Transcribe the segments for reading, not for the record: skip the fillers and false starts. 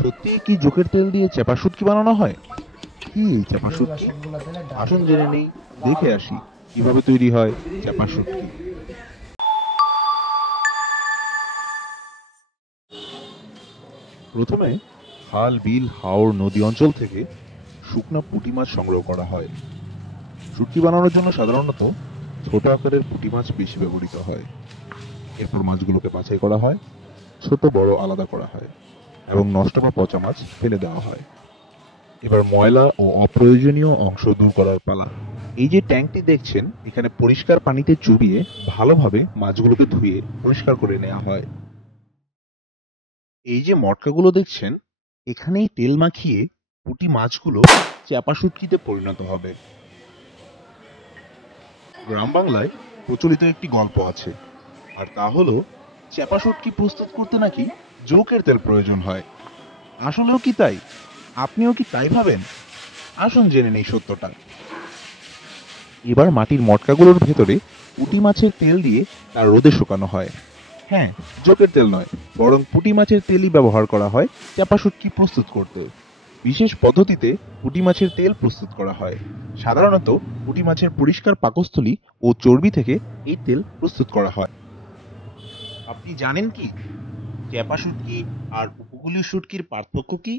সত্যি কি জোকের তেল দিয়ে চাপা শুটকি বানানো হয়? কি এই চাপা শুটকি? আসুন জেনে নেই, দেখে আসি কিভাবে তৈরি হয় চাপা শুটকি। প্রথমে খাল, বিল, হাওর, নদী অঞ্চল থেকে শুকনা পুঁটি মাছ সংগ্রহ করা হয়। শুটকি বানানোর জন্য সাধারণত ছোট আকারের পুঁটি মাছ বেশি ব্যবহৃত হয়। এরপর মাছগুলোকে বাছাই করা হয়, ছোট বড় আলাদা করা হয় এবং নষ্ট বা পচা মাছ ফেলে দেওয়া হয়। এবার ময়লা ও অপ্রয়োজনীয় অংশ দূর করার পালা। এই যে ট্যাঙ্কটি দেখছেন, এখানে পরিষ্কার পানিতে চুবিয়ে ভালোভাবে মাছগুলোকে ধুয়ে পরিষ্কার করে নেওয়া হয়। এই যে মটকাগুলো দেখছেন, এখানেই তেল মাখিয়ে পুঁটি মাছগুলো চাপা শুটকিতে পরিণত হবে। গ্রাম বাংলায় প্রচলিত একটি গল্প আছে, আর তা হলো চাপা শুটকি প্রস্তুত করতে নাকি জোকের তেল প্রয়োজন হয়। আসলেও কি তাই? আপনিও কি তাই ভাবেন? আসুন জেনে নেই সত্যটা। এবার মাটির মটকাগুলোর ভেতরে পুঁটি মাছের তেল দিয়ে তা রোদে শুকানো হয়। হ্যাঁ, জোকের তেল নয়, বরং পুঁটি মাছের তেলই ব্যবহার করা হয় চাপা শুটকি প্রস্তুত করতে। বিশেষ পদ্ধতিতে পুঁটি মাছের তেল প্রস্তুত করা হয়। সাধারণত পুঁটি মাছের পরিষ্কার পাকস্থলী ও চর্বি থেকে এই তেল প্রস্তুত করা হয়। আপনি জানেন কি চাপা শুটকি আর উপকূলীয় শুটকির পার্থক্য কি?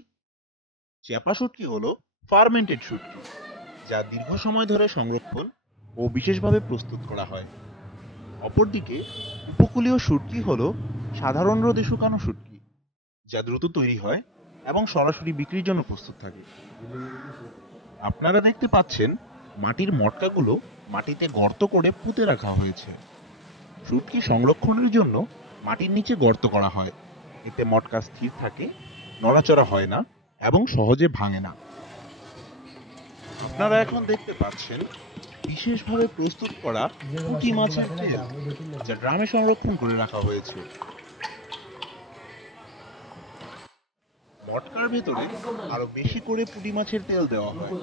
চাপা শুটকি হলো ফার্মেন্টেড শুটকি, যা দীর্ঘ সময় ধরে সংরক্ষণ ও বিশেষভাবে প্রস্তুত করা হয়। অপরদিকে উপকূলীয় শুটকি হলো সাধারণ রোদে শুকানো শুটকি, যা দ্রুত তৈরি হয় এবং সরাসরি বিক্রির জন্য প্রস্তুত থাকে। আপনারা দেখতে পাচ্ছেন মাটির মটকাগুলো মাটিতে গর্ত করে পুঁতে রাখা হয়েছে। শুটকি সংরক্ষণের জন্য মাটির নিচে গর্ত করা হয়। এতে মটকা স্থির থাকে, নড়াচড়া হয় না এবং সহজে ভাঙে না। আপনারা এখন দেখতে পাচ্ছেন বিশেষভাবে প্রস্তুত করা পুঁটি মাছের তেল, যা ড্রামে সংরক্ষণ করে রাখা হয়েছে। মটকার ভেতরে আরো বেশি করে পুঁটি মাছের তেল দেওয়া হয়,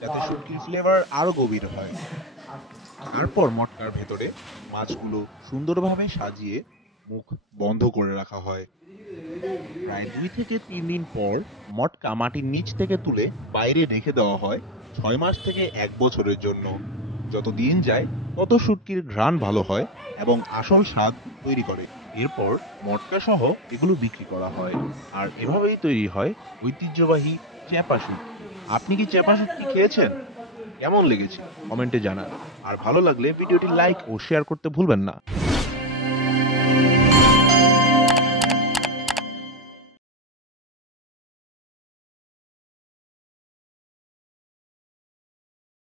যাতে শুটকির ফ্লেভার আরো গভীর হয়। তারপর মটকার ভেতরে মাছগুলো সুন্দরভাবে সাজিয়ে মুখ বন্ধ করে রাখা হয়। প্রায় 2 থেকে 3 দিন পর মটকা মাটির নিচ থেকে তুলে বাইরে রেখে দেওয়া হয় 6 মাস থেকে 1 বছরের জন্য। যত দিন যায় তত শুটকির ঘ্রাণ ভালো হয় এবং আসল স্বাদ তৈরি করে। এরপর মটকা সহ এগুলো বিক্রি করা হয়, আর এভাবেই তৈরি হয় ঐতিহ্যবাহী চ্যাপা শুটকি। আপনি কি চ্যাপা শুটকি খেয়েছেন? কেমন লেগেছে কমেন্টে জানান। আর ভালো লাগলে ভিডিওটি লাইক ও শেয়ার করতে ভুলবেন না।